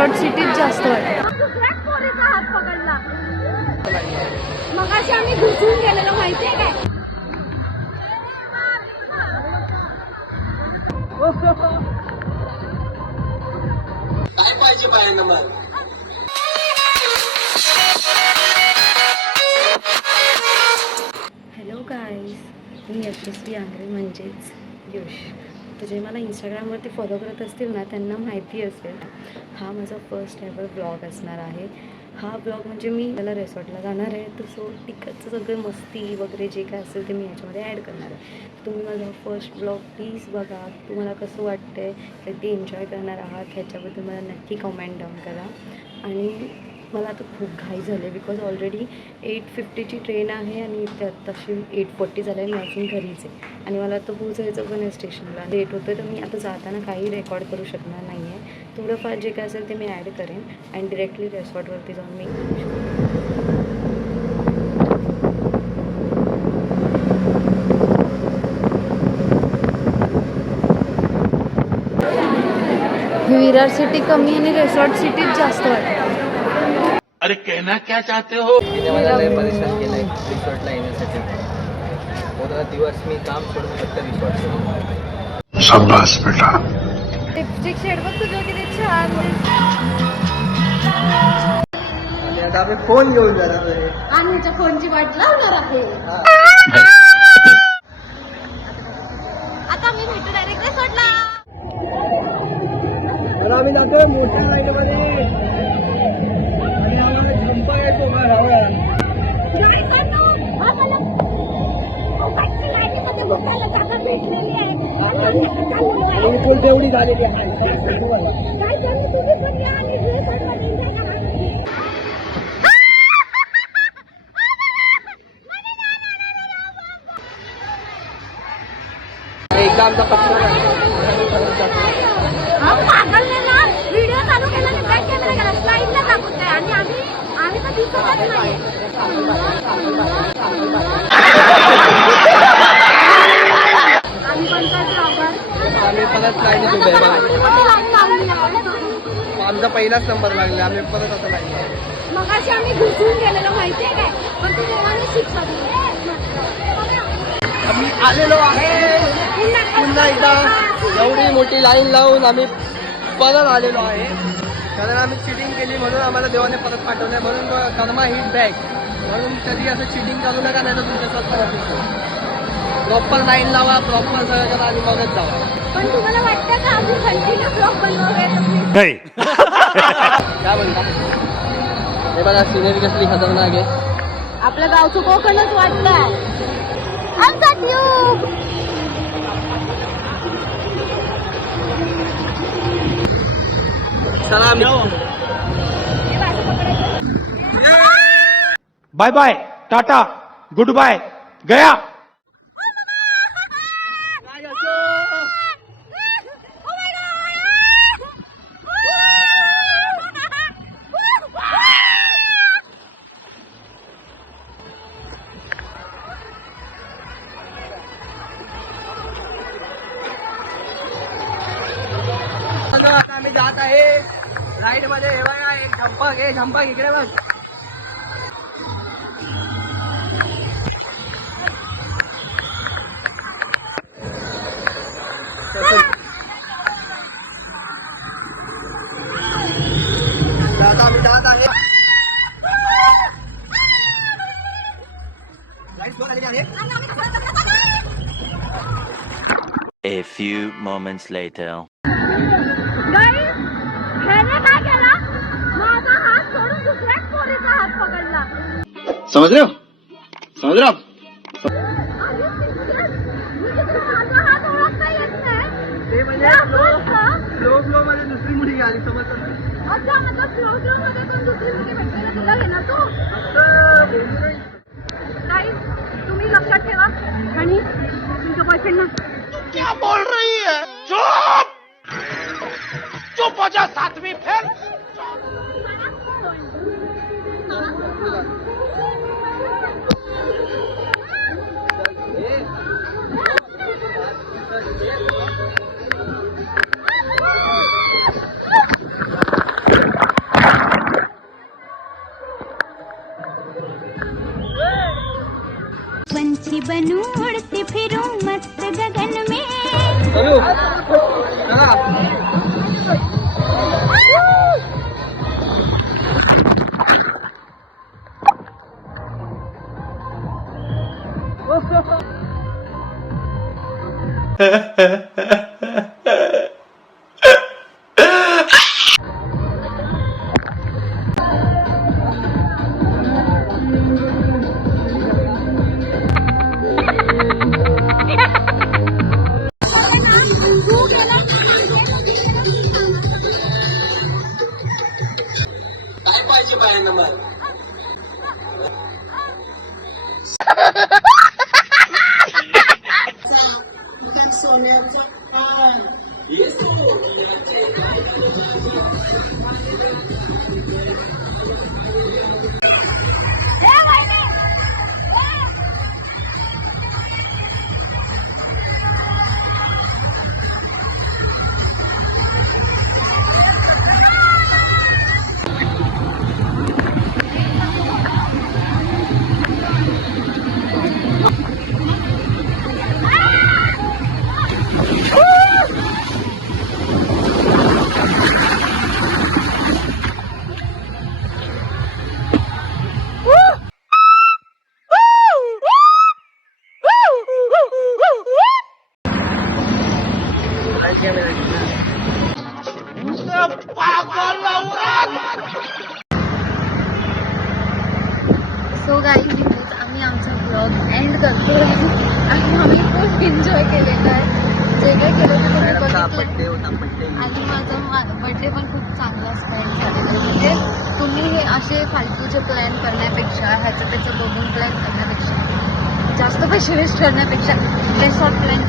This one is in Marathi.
रिसॉर्ट सिटीत जास्त वाटतं. हात पकडला मगाशी आम्ही घुसून गेलेलो माहितीये काय. काय पाहिजे बाहेर मग. हॅलो गाईज, मी यशस्वी आंग्रे म्हणजेच यश. तर जे मला इंस्टाग्रामवरती फॉलो करत असतील ना त्यांना माहिती असेल हा माझा फर्स्ट एवर ब्लॉग असणार आहे. हा ब्लॉग म्हणजे मी त्याला रिसॉर्टला जाणार आहे, तर सो तिकडचं सगळं मस्ती वगैरे जे काय असेल ते मी ह्याच्यामध्ये ॲड करणार आहे. तुम्ही माझा फर्स्ट ब्लॉग प्लीज बघा. तुम्हाला कसं वाटतं आहे, ते एन्जॉय करणार आहात ह्याच्याबद्दल मला नक्की कमेंट डाऊन करा. आणि मला आता खूप घाई झाली आहे बिकॉज ऑलरेडी 8:50ची ट्रेन आहे आणि त्यात तशी 8:40 झालं आहे. मी अजून घरीच आहे आणि मला आता पोचायचं पण आहे स्टेशनला. लेट होतं तर मी आता जाताना काही रेकॉर्ड करू शकणार नाही आहे. थोडंफार जे काय असेल ते मी ॲड करेन आणि डिरेक्टली रिसॉर्टवरती जाऊन मी विरार सिटी कमी आणि रिसॉर्ट सिटीत जास्त वाटतं. अरे कहना क्या चाहते हो. मला लय परेशान केलंय रिसॉर्टला येण्यासाठी. पूर्ण दिवस मी काम सोडून फक्त रिसॉर्ट. शाबाश बेटा. लिपस्टिक शेड बघ तुझं किती छान आता आपण फोन घेऊन जाणार आहे. आणि ह्याच्या फोनची वाट लावणार आहे. आता मी भेटू डायरेक्ट रिसॉर्टला. आम्ही जातो मोठ्या लाईनमध्ये. झंपा यायचो तेवढी झालेली आहे. एकदा आमचा पत्र व्हिडिओ चालू केला आणि बॅक कॅमेरा गेला स्लाइडला दाखवतोय आणि आम्ही तर दिसतच नाही. आम्ही परत लाईनीत उभे आमचा पहिलाच नंबर लागला. आम्ही परत आता लाईन मगाशी आम्ही घुसून गेलेलो माहितीये काय, पण तू देवाने शिकवली. आम्ही आलेलो आहे पुन्हा एकदा. एवढी मोठी लाईन लावून आम्ही परत आलेलो आहे. कारण आम्ही चिटिंग केली म्हणून आम्हाला देवाने परत पाठवलं आहे. म्हणून कर्मा हिट बॅक. म्हणून कधी असं चिटिंग करू नका, नाही तर तुमच्यासोबत प्रॉपर लाईन लावा, प्रॉपर सगळं करा आणि मगच जावा. पण तुम्हाला वाटतं का आम्ही कंटिन्यू ब्लॉग बनवावे. काय म्हणता. हे बघा सिनेरी कसली खतरनाक आहे. आपल्या गावचं कोकणच वाटतंय. आमचा tube. Bye bye, tata, goodbye, गया. आम्ही जात आहे राईड मध्ये. हे बघा एक झंपक आहे. झंपक इकडे बघ. आता आम्ही जात आहे. A few moments later. माझा हात सोडून दुसऱ्याच पोरीचा हात पकडला. समझ रहे हो, समझ रहे हो. माझा हात ओळखता येत नाही. ते म्हणजे फ्लो फ्लो मध्ये दुसरी मुली आली. समजतं. अच्छा, मतलब फ्लो फ्लो मध्ये पण दुसरी मुली भेटलेला तुला घेणार तू. काही तुम्ही लक्षात ठेवा आणि तुमच्या बॉयफ्रेंडना क्या बोल रही है. चुप चुप हो जा. 7वीं फेल. पाहिजे बायांना मग. सो गाईज इथेच आम्ही आमचा ब्लॉग एंड करतोय आणि आम्ही खूप एन्जॉय केलेला आहे. जे काही केलं ते तुम्ही बघितलं. आणि माझा बर्थडे पण खूप चांगला स्पेंड झालेला आहे. म्हणजे तुम्ही हे असे फालतूचे प्लॅन करण्यापेक्षा ह्याचं त्याचं बघून प्लॅन करण्यापेक्षा जास्त पैसे वेस्ट करण्यापेक्षा लेस ऑफ प्लॅन